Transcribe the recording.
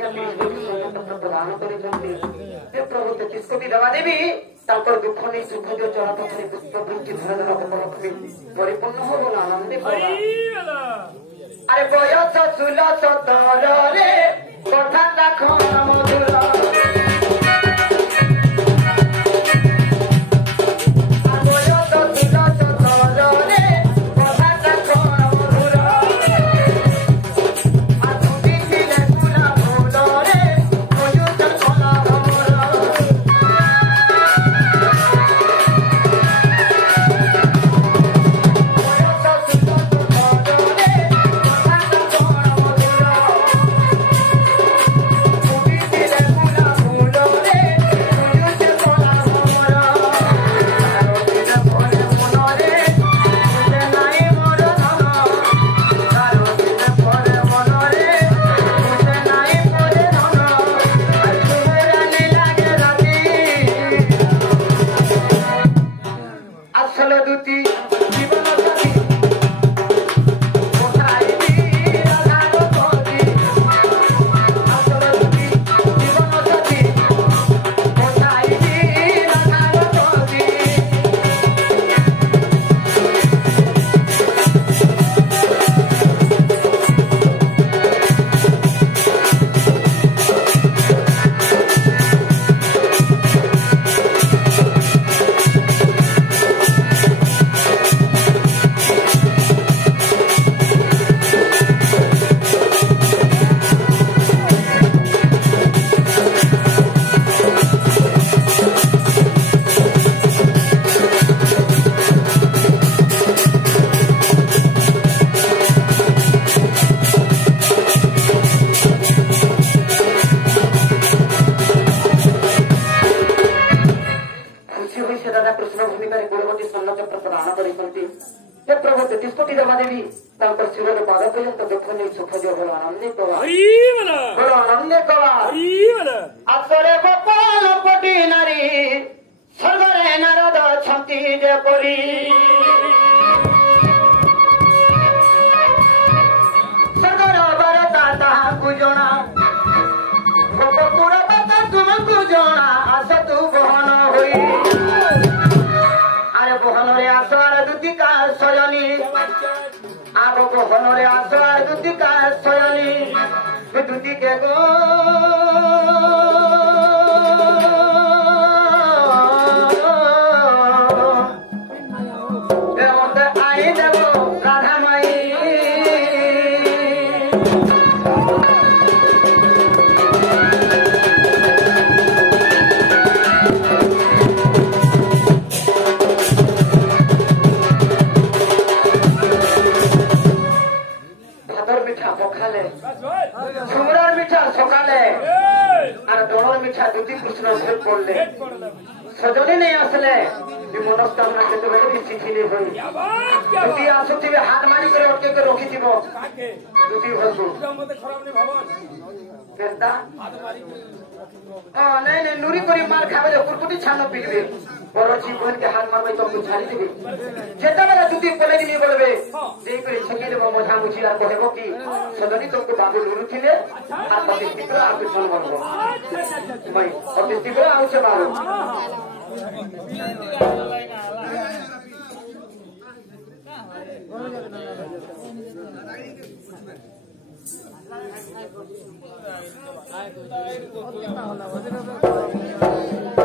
प्रदान कर प्रभु तेस्कोटी देवा देवी दुख नहीं सुख दियो चलापथरे पुष्पवृत्ति धन परिपूर्ण हो आनंदे अरे बयस सुल सतर रे कथा राख मधुर सजनी नहीं आसले मनस्कामना आसुवे हाथ मारी अटके रखी नहीं नहीं नुरी कर मार खावे कुरकुटी छान पिलबे बड़ जीवन के हाथ मारबे तुमको छाड़ी देबे जेता बेला दुदी पले दिनी बोलबे देई करे छके देबो मधा मुछी आ कहबो कि सदनी तुमको बाबू लुरु थिले आ प्रतिष्ठित आ कुछ बनबो भाई प्रतिष्ठित आ से बाबू I